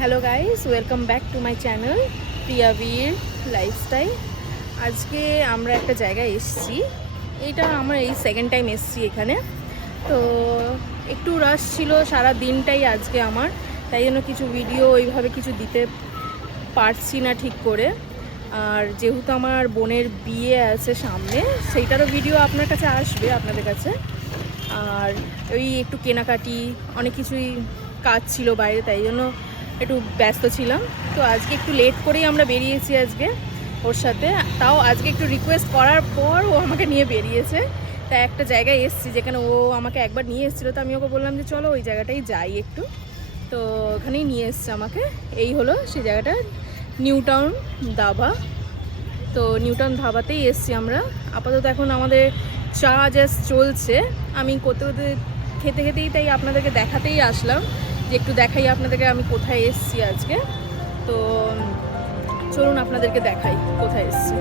Hello guys, welcome back to my channel Priyabir lifestyle. আজকে আমরা একটা জায়গায় এসেছি। এটা আমার এই সেকেন্ড টাইম এসেছি এখানে। তো একটু রাশ ছিল সারা দিনটাই আজকে আমার, তাই জন্য কিছু ভিডিও ওইভাবে কিছু দিতে পারছি না ঠিক করে। আর যেহেতু আমার বোনের বিয়ে আছে সামনে, সেইটারও ভিডিও আপনার কাছে আসবে, আপনাদের কাছে। আর ওই একটু কেনাকাটি অনেক কিছুই কাজ ছিল বাইরে, তাই জন্য একটু ব্যস্ত ছিলাম। তো আজকে একটু লেট করেই আমরা বেরিয়েছি আজকে ওর সাথে। তাও আজকে একটু রিকোয়েস্ট করার পর ও আমাকে নিয়ে বেরিয়েছে। তাই একটা জায়গায় এসেছি যেখানে ও আমাকে একবার নিয়ে এসেছিলো, তো আমি ওকে বললাম যে চলো ওই জায়গাটাই যাই একটু। তো ওখানেই নিয়ে এসছে আমাকে। এই হলো সেই জায়গাটা, নিউ টাউন ধাবা। তো নিউ টাউন ধাবাতেই এসছি আমরা। আপাতত এখন আমাদের চা জাস্ট চলছে। আমি খেতে খেতেই তাই আপনাদেরকে দেখাতেই আসলাম, যে একটু দেখাই আপনাদেরকে আমি কোথায় এসেছি আজকে। তো চলুন আপনাদেরকে দেখাই কোথায় এসেছি।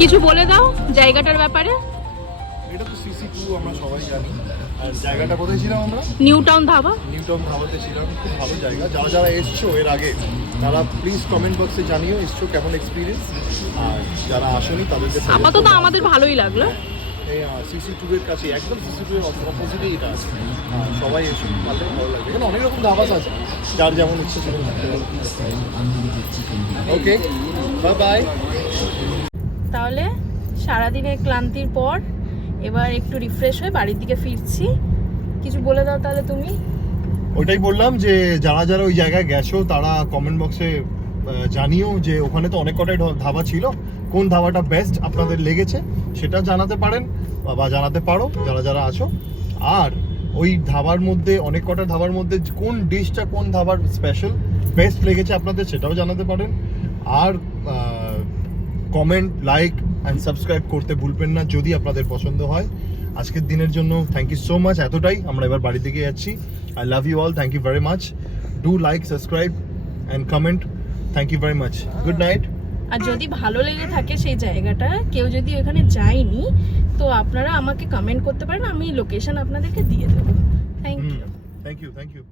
কিছু বলে দাও জায়গাটার ব্যাপারে। এটা তো CC2 আমরা সবাই জানি। আর জায়গাটা কোথায় ছিলাম আমরা? New Town dhaba. New Town ধাবাতে ছিলাম। খুব ভালো জায়গা। যারা যারা এসছো এর আগে তারা প্লিজ কমেন্ট বক্সে জানিও এসছো কেমন এক্সপিরিয়েন্স। আর যারা আসেনি তাদেরকে আপাতত আমাদের ভালোই লাগলো। এই CC2 এর কাছে, একদম CC2 এর অপোজিটেই এটা আছে। সবাই এসে ভালো লাগবে। এখানে অনেক রকম ধাবা আছে, যার যেমন ইচ্ছে ছিল। ওকে, বাই বাই। তাহলে সারাদিনের ক্লান্তির পর এবার একটু রিফ্রেশ হয়ে বাড়ির দিকে ফিরছি। কিছু বলে দাও তাহলে তুমি। ওইটাই বললাম যে যারা যারা ওই জায়গায় গেছো তারা কমেন্ট বক্সে জানিও যে ওখানে তো অনেক কটাই ধাবা ছিল, কোন ধাবাটা বেস্ট আপনাদের লেগেছে সেটা জানাতে পারেন বা জানাতে পারো যারা যারা আছো। আর ওই ধাবার মধ্যে, অনেক কটা ধাবার মধ্যে কোন ডিশটা কোন ধাবার স্পেশাল বেস্ট লেগেছে আপনাদের সেটাও জানাতে পারেন। আর কমেন্ট, লাইক অ্যান্ড সাবস্ক্রাইব করতে ভুলবেন না যদি আপনাদের পছন্দ হয়। আজকের দিনের জন্য থ্যাংক ইউ সো মাচ। এতটাই, আমরা এবার বাড়ির দিকে যাচ্ছি। I love you all, thank you very much. Do like, subscribe and comment. Thank you very much. Good night. আর যদি ভালো লেগে থাকে সেই জায়গাটা, কেউ যদি ওখানে যায়নি, তো আপনারা আমাকে কমেন্ট করতে পারেন, আমি লোকেশন আপনাদেরকে দিয়ে দেবো। Thank you. Thank you.